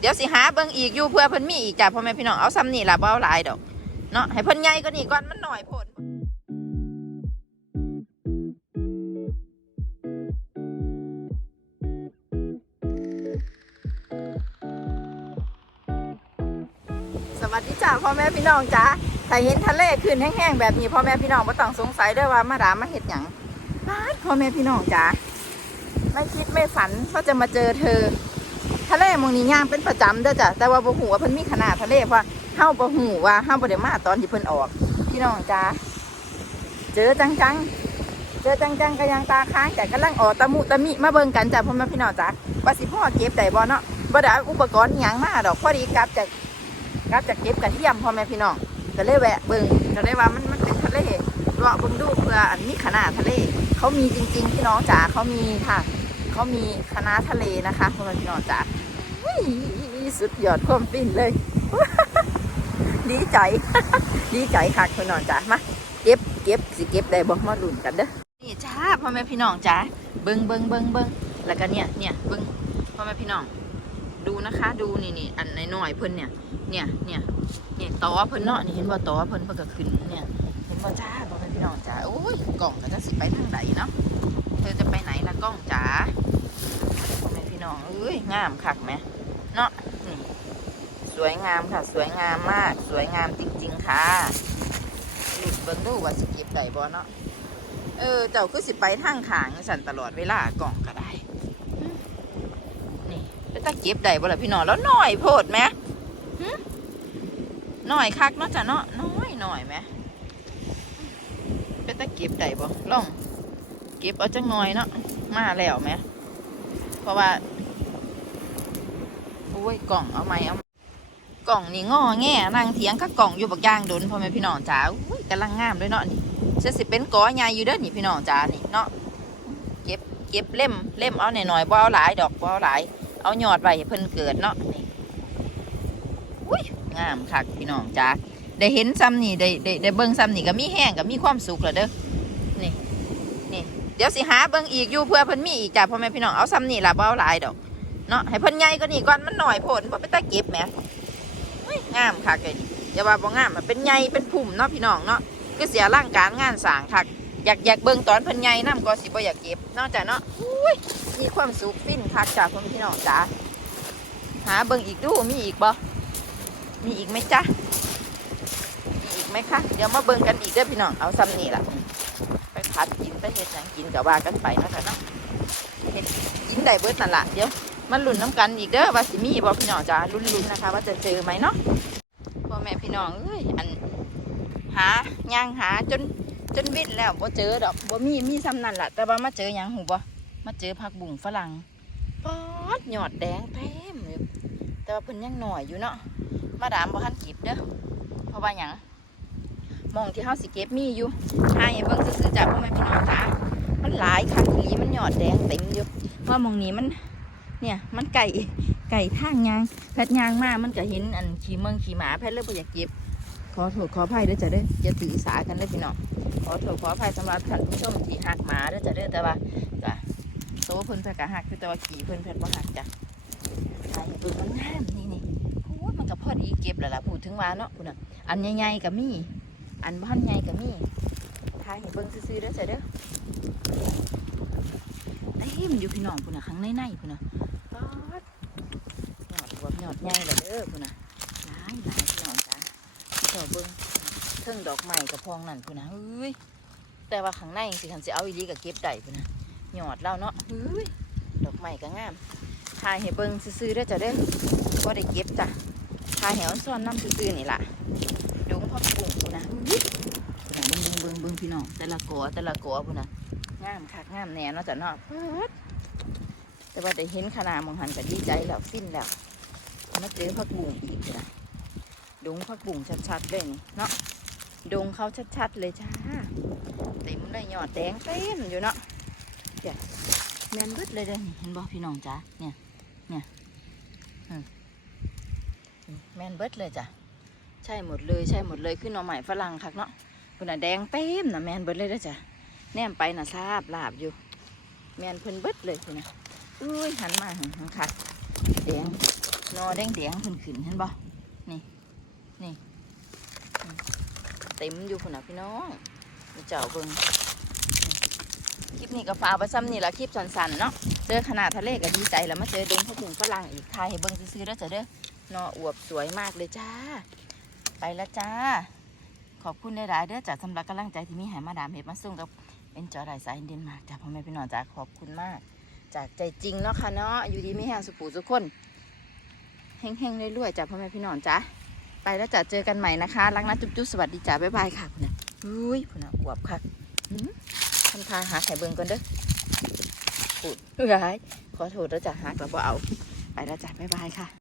เดี๋ยวสิหาเบิ่งอีกอยู่เพื่อเพิ่นมีอีกจ้ะพ่อแม่พี่น้องเอาซ้ำนี่ล่ะบ่เอาหลายดอกเนาะให้เพิ่นใหญ่กว่านี้ก่อนมันหน่อยโพดสวัสดีจ้าพ่อแม่พี่น้องจ้าถ้าเห็นทะเลขึ้นแห้งๆแบบนี้พ่อแม่พี่น้องบ่ต้องสงสัยด้วยว่ามาดามมาเฮ็ดหยังป๊าพ่อแม่พี่น้องจ้าไม่คิดไม่ฝันว่าจะมาเจอเธอ ทะเลมองนี้ย่างเป็นประจำเด้อจ้ะแต่ว่าบ่ฮู้ว่าเพิ่นมีขนาดทะเลเพราะว่าเฮาบ่ฮู้ว่าเฮาบ่ได้มาตอนที่เพิ่นออกพี่น้องจ้าเจอจังๆเจอจังๆก็ยังตาค้างแต่กำลังออกตะมุตะมิมาเบิ่งกันจ้ะพ่อแม่พี่น้องจ้าว่าสิพ่อเก็บได้บ่เนาะบ่ได้อุปกรณ์หยังมาดอกพอดีกลับจากกลับจากเก็บกระเทียมพ่อแม่พี่น้องก็เลยแวะเบิ่งก็เลยว่ามันมันเป็นทะเลเลาะเบิ่งดูเพื่ออันมีขนาดทะเลเขามีจริง ๆ พี่น้องจ๋าเขามีค่ะ เขามีคณะทะเลนะคะพ่อแม่พี่น้องจ๋าสุดยอดความฟินเลย ดีใจ ดีใจค่ะคุณน้องจ๋ามาเก็บเก็บสิเก็บได้บ่มาลุ้นกันเด้อนี่จ้าพ่อแม่พี่น้องจ๋าเบิ่งเบิ่งเบิ่งเบิ่งแล้วก็เนี่ยเนี่ยเบิ่งพ่อแม่พี่น้อง ดูนะคะ ดูนี่นี่อันน้อยๆเพิ่นเนี่ยเนี่ยเนี่ยเนี่ยตอเพิ่นเนาะนี่เห็นว่าตอเพิ่นเพิ่นก็ขึ้นเนี่ยเห็นว่าจ้าพ่อแม่พี่น้องจ๋าโอ้ยกล่องก็จะสิไปทางไหนเนาะเธอจะไปไหนล่ะกล้องจ๋า พ่อแม่พี่น้องเอ้ยงามคักไหมเนาะนี่สวยงามค่ะ สวยงามมาก สวยงามจริง ๆ ค่ะหลุดเบิ้งดูว่าสก็บได้บ่เนาะเออ เจ้าคือสิไปทางขางสันตลอดเวลากล่องก็ได้นี่แล้วถ้าเก็บได้บ่ล่ะพี่น้องแล้วหน่อยโพดไหมหน่อยคักเนาะจ้ะเนาะน้อยหน่อยไหมเป็นตาเก็บได้บ่ล่องเก็บเอาจังหน่อยเนาะ มาแล้วไหม เพราะว่าโอ้ยกล่องเอาไหมเอากล่องนี่งอแง่นั่งเถียงกับกล่องอยู่บักย่างโดนพ่อแม่พี่น้องจ๋าอุ้ยกำลังงามเลยเนาะนี่เชื่อสิเป็นกอใหญ่อยู่เด้อนี่พี่น้องจ๋านี่เนาะเก็บเก็บเล่มเล่มเอาหน่อยๆบ่เอาหลายดอกบ่เอาหลาย เอายอดไว้ให้เพิ่นเกิดเนาะนี่อุ้ยงามคักพี่น้องจ๋าได้เห็นซ้ำนี่ได้ได้ได้เบิ่งซ้ำนี่ก็มีแห้งก็มีความสุขแล้วเด้อ เดี๋ยวสิหาเบิ่งอีกอยู่เพื่อเพิ่นมีอีกจ้ะพ่อแม่พี่น้องเอาซ้ำนี่ล่ะบ่เอาหลายดอกเนาะให้เพิ่นใหญ่กว่านี้ก่อนมันหน่อยโผลบ่เป็นตาเก็บแหมอุ้ยงามคักเลยนี่อย่าว่าบ่งามมันเป็นใหญ่เป็นพุ่มเนาะพี่น้องเนาะก็เสียร่างการงานสร้างคักอยากอยากเบิ่งตอนเพิ่นใหญ่นํก็สิบ่อยากเก็บนอกจากเนาะอุ้ยมีความสุขฟินคักจ้าพ่อแม่พี่น้องจ๋าหาเบิ่งอีกดูมีอีกบ่มีอีกไหมจ๊ะมีอีกไหมคะเดี๋ยวมาเบิ่งกันอีกเด้อพี่น้องเอาซ้ำนี่ล่ะ ผัดกินไปเฮ็ดหยังกินก็ว่ากันไปเนาะจ้ะเนาะเฮ็ดกินได้เบิดนั่นละเดี๋ยวมันลุ้นน้ำกันอีกเด้อว่าสิมีบ่พี่น้องจ้าลุ้นๆนะคะ ว่าจะเจอไหมเนาะพ่อแม่พี่น้องเอ้ยอันหาย่างหาจนจนวิทแล้วบ่เจอดอกบ่มีมีซ้ำนั่นแหละแต่ว่ามาเจอหยังหูบ่มาเจอผักบุ้งฝรั่งป๊อดยอดแดงเต็มอยู่แต่ว่าเพิ่นยังหน่อยอยู่เนาะมาดามบ่ทันเก็บเด้อเพราะว่าหยัง มองที่เฮาสิเก็บมีอยู่ให้เบิ่งซื่อๆจ้ะพ่อแม่พี่น้องจ้ามันหลายคักอีหลีมันหยอดแดงเต็มอยู่ว่ามองนี้มัน เนี่ยมันไก่ไก่ทางยางแพทยางมากมันก็เห็นอันขี่เมืองขี่หมาแพทเลยบ่อยากเก็บขอโทษขออภัยด้อจ้ะเด้ออย่าตีสากันเด้อพี่น้องขอโทษขออภัยสำหรับท่านผู้ชมที่หักหมาด้อจ้ะเด้อแต่ว่าจ้ะโตเพิ่นแพทก็หักคือแต่ว่าขี่เพิ่นแพทบ่หักจ้ะไอ้เบิ่งมันงามนี่นี่โอ้มันก็พอดีเก็บแล้วล่ะพูดถึงว่าเนาะพุ่นน่ะอันใหญ่ๆก็มี อันบ่ทันใหญ่ก็มีถ่ายให้เบิ่งซื่อๆเด้อจ้ะเด้อเต็มอยู่พี่น้องพุ่นน่ะข้างในๆพุ่นน่ะป๊าดหยอดบวบหยอดใหญ่เลยเด้อพุ่นนะหลายหลายพี่น้องจ้าเจ้าเบิ้งเทิงดอกไม้กับพองนั่นพุ่นนะเฮ้ยแต่ว่าข้างในสิคันสิเอาอีหลีกับเก็บได้พุ่นนะหยอดเราเนาะเฮ้ยดอกไม้ก็งามถ่ายให้เบิ้งซื่อๆเด้อจ้ะเด้อก็ได้เก็บจ้ะถ่ายให้ออนซ่อนน้ำซื่อๆนี่ล่ะดงพักบุ้งพุ่นนะเฮ้ยเบิ้งเบิ้งเบิ้งพี่น้ องแต่ละกอแต่ละกอพุ่นนะงามคักงามแน่นาะจ้ะเนาะป๊าดแต่ว่าได้เห็นขนาดมองหันก็ดีใจแล้วสิ้นแล้วมาเจอผักบุ้งอีกนะดงผักบุ้งชัดๆเลยนี่เนาะดงเขาชัดๆเลยจ้าเต็มเลยหยอดแดงเต็มอยู่เนาะเดี๋ยวแมนเบิดเลยเด้อนี่เห็นบ่พี่น้องจ้าเนี่ยเนี่ยแมนเบิดเลยจ้ะใช่หมดเลยใช่หมดเลยขึ้นหน่อใหม่ฝรั่งคักเนาะ คุณน่ะแดงเต็มนะแมนเบิดเลยเด้อจ้ะแนมไปน่ะทราบลาบอยู่ แมนเพิ่นเบิดเลยคุณนะอุ้ยหันมาหันหันคักแดงนอแดงแดงขึ้นขึ้นเห็นบ่นี่นี่เต็มอยู่พุ่นน่ะพี่น้องมีเจ้าเบิ่งคลิปนี้ก็ฝากไว้ซ้ำนี่ละคลิปสั้นๆเนาะเจอขนาดทะเลก็ดีใจแล้วมาเจอเด้งพวกถึงฝรั่งอีกทายให้เบิ่งซื้อๆแล้วจ้ะเด้อนออวบสวยมากเลยจ้า ไปล้วจ้า ขอบคุณหลายๆเด้อจ้าสำหรับกำลังใจที่มีให้มาดามเห็ดมาส่งกับเอ็นจอไดสายเดนมาร์กจ้าพ่อแม่พี่น้องจ้าขอบคุณมาก จากใจจริงเนาะค่ะเนาะอยู่ดีไม่แห้งสุปูทุกคนเฮงๆรวยๆจ้าพ่อแม่พี่น้องจ้าไปแล้วจ้าเจอกันใหม่นะคะรักนะจุ๊บๆสวัสดีจ้าบ๊ายบายค่ะพุ่นน่ะอุ้ยพุ่นน่ะอวบค่ะหืมทำทาหาไข่เบิ่งก่อนเด้อปูดร้ายขอโทษแล้วจ้าหักแล้วบ่เอา ไปแล้วจ้าบ๊ายบายค่ะ